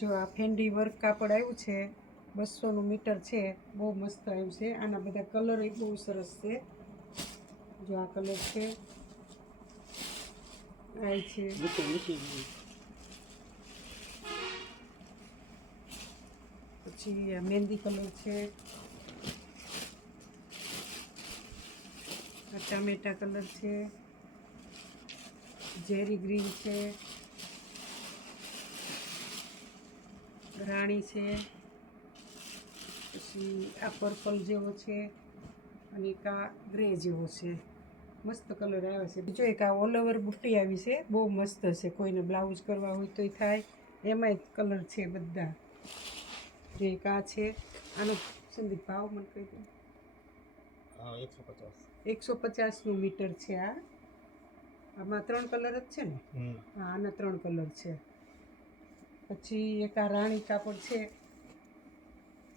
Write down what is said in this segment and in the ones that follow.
જો આ ફેન્ડી વર્ક કાપડ આવ્યું છે બસોનું મીટર છે, બહુ મસ્ત આવ્યું છે. આના બધા કલર બહુ સરસ છે. જો આ કલર છે. આ છે. પછી આ મહેંદી કલર છે. આ ટામેટા કલર છે. ઝેરી ગ્રીન છે. રાણી છે પછી આ પર્પલ જેવો છે અને એક આ ગ્રે જેવો છે. મસ્ત કલર આવે છે. બીજો એક આ ઓલ ઓવર બુટ્ટી આવી છે બહુ મસ્ત છે. કોઈને બ્લાઉઝ કરવા હોય તોય થાય. એમાંય કલર છે બધા. જે એક આ છે આનો સંદીપ ભાવ મને કહી દો. એકસો પચાસ. એકસો પચાસનું મીટર છે આ. આમાં ત્રણ કલર જ છે ને? હા આના ત્રણ કલર છે. પછી એક આ રાણી કાપડ છે.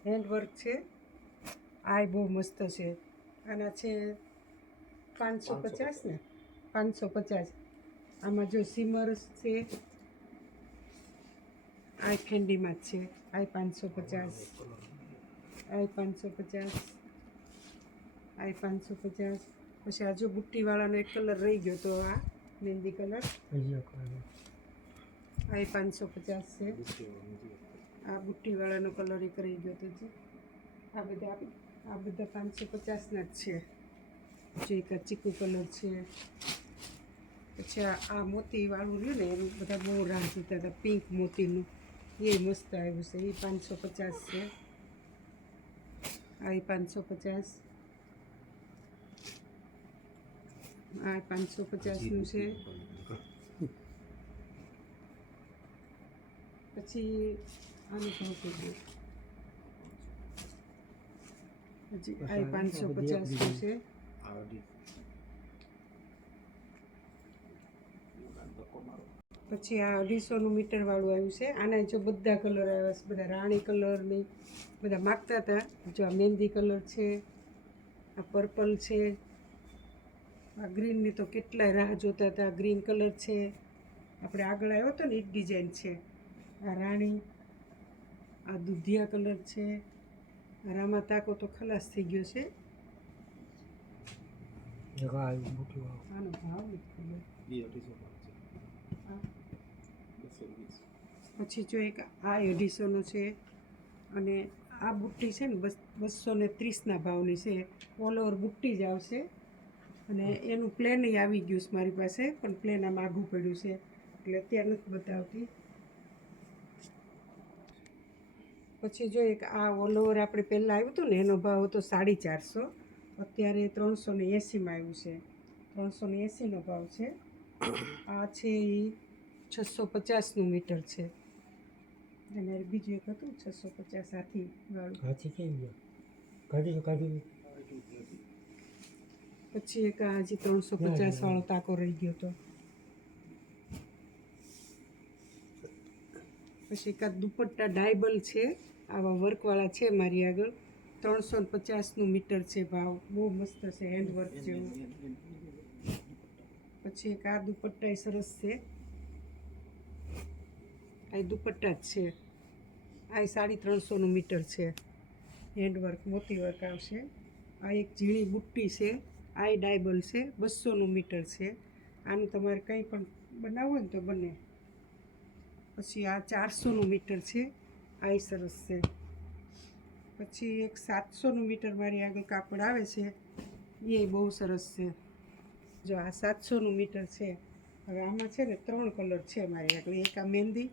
હેન્ડવર્ક છે. આ બહુ મસ્ત છે. આના છે પાંચસો પચાસ ને? પાંચસો પચાસ. આમાં જો સિમર્સ છે. આ કેન્ડીમાં જ છે. આ પાંચસો પચાસ. આ પાંચસો પચાસ. આ પાંચસો પચાસ. પછી આ જો બુટ્ટીવાળાનો એક કલર રહી ગયો તો આ મહેંદી કલર આ પાંચસો પચાસ છે. આ બુટ્ટીવાળાનો કલર એક રહી ગયો તો છે આ બધા આ બધા પાંચસો પચાસના જ છે. જે એક ચીકુ કલર છે. પછી આ મોતીવાળું રહ્યું ને, એનું બધા બહુ રાહ જોતા હતા પિંક મોતીનું. એ મસ્ત આવ્યું છે. એ પાંચસો પચાસ છે. આ પાંચસો પચાસ. આ પાંચસો પચાસનું છે. પછી આનું ભાવ કહી પછી આ પાંચસો પચાસનું છે. પછી આ અઢીસોનું મીટર વાળું આવ્યું છે. આના જો બધા કલર આવ્યા છે બધા રાણી કલરની બધા માગતા હતા. જો આ મહેંદી કલર છે આ પર્પલ છે આ ગ્રીનની તો કેટલાય રાહ જોતા હતા. ગ્રીન કલર છે. આપણે આગળ આવ્યો હતો ને એક ડિઝાઇન છે. રાણી આ દૂધિયા કલર છે. આ રામા તાકો તો ખલાસ થઈ ગયો છે. આનો ભાવ પછી જો એક આ અઢીસોનો છે અને આ બુટ્ટી છે ને બસ બસો ને ત્રીસના ભાવની છે. ઓલ ઓવર બુટ્ટી જ આવશે. અને એનું પ્લેન આવી ગયું છે મારી પાસે પણ પ્લેન આમ આઘું પડ્યું છે. એટલે અત્યારે નથી બતાવતી. પછી જો એક આ ઓલ ઓવર આપણે પહેલાં આવ્યું હતું ને એનો ભાવ હતો સાડી ચારસો. અત્યારે ત્રણસો ને એંસીમાં આવ્યું છે. ત્રણસો ને એંસીનો ભાવ છે. આ છે એ છસો પચાસનું મીટર છે. અને બીજું એક હતું છસો પચાસ હાથી વાળું. પછી એક આ હજી ત્રણસો પચાસ વાળો તાકો રહી ગયો હતો પછી એક આ દુપટ્ટા ડાયબલ છે. આવા વર્કવાળા છે મારી આગળ. ત્રણસો પચાસનું મીટર છે ભાવ. બહુ મસ્ત છે હેન્ડવર્ક જેવું પછી એક આ દુપટ્ટા સરસ છે. આ દુપટ્ટા જ છે. આ સાડી ત્રણસોનું મીટર છે. હેન્ડવર્ક મોતી વર્ક આવશે. આ એક ઝીણી બુટ્ટી છે. આ ડાયબલ છે. બસોનું મીટર છે. આનું તમારે કંઈ પણ બનાવવું હોય ને તો બને. પછી આ ચારસોનું મીટર છે. આ સરસ છે. પછી એક સાતસોનું મીટર મારી આગળ કાપડ આવે છે, એ બહુ સરસ છે. જો આ સાતસોનું મીટર છે, હવે આમાં છે ને ત્રણ કલર છે મારી આગળ. એક આ મહેંદી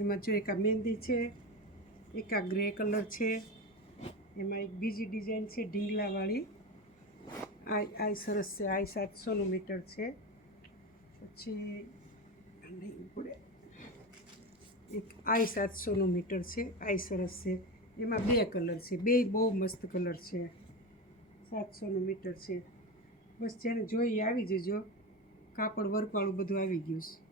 એમાં જો એક આ મહેંદી છે એક આ ગ્રે કલર છે. એમાં એક બીજી ડિઝાઇન છે ઢીંગલાવાળી. આ આ સરસ છે. આ સાતસોનું મીટર છે. પછી નહીં પડે. એક આઈ સાતસોનું મીટર છે. આઈ સરસ છે. એમાં બે કલર છે. બે બહુ મસ્ત કલર છે. સાતસોનું મીટર છે. બસ જેને જોઈ આવી જજો. કાપડ વર્કવાળું બધું આવી ગયું છે.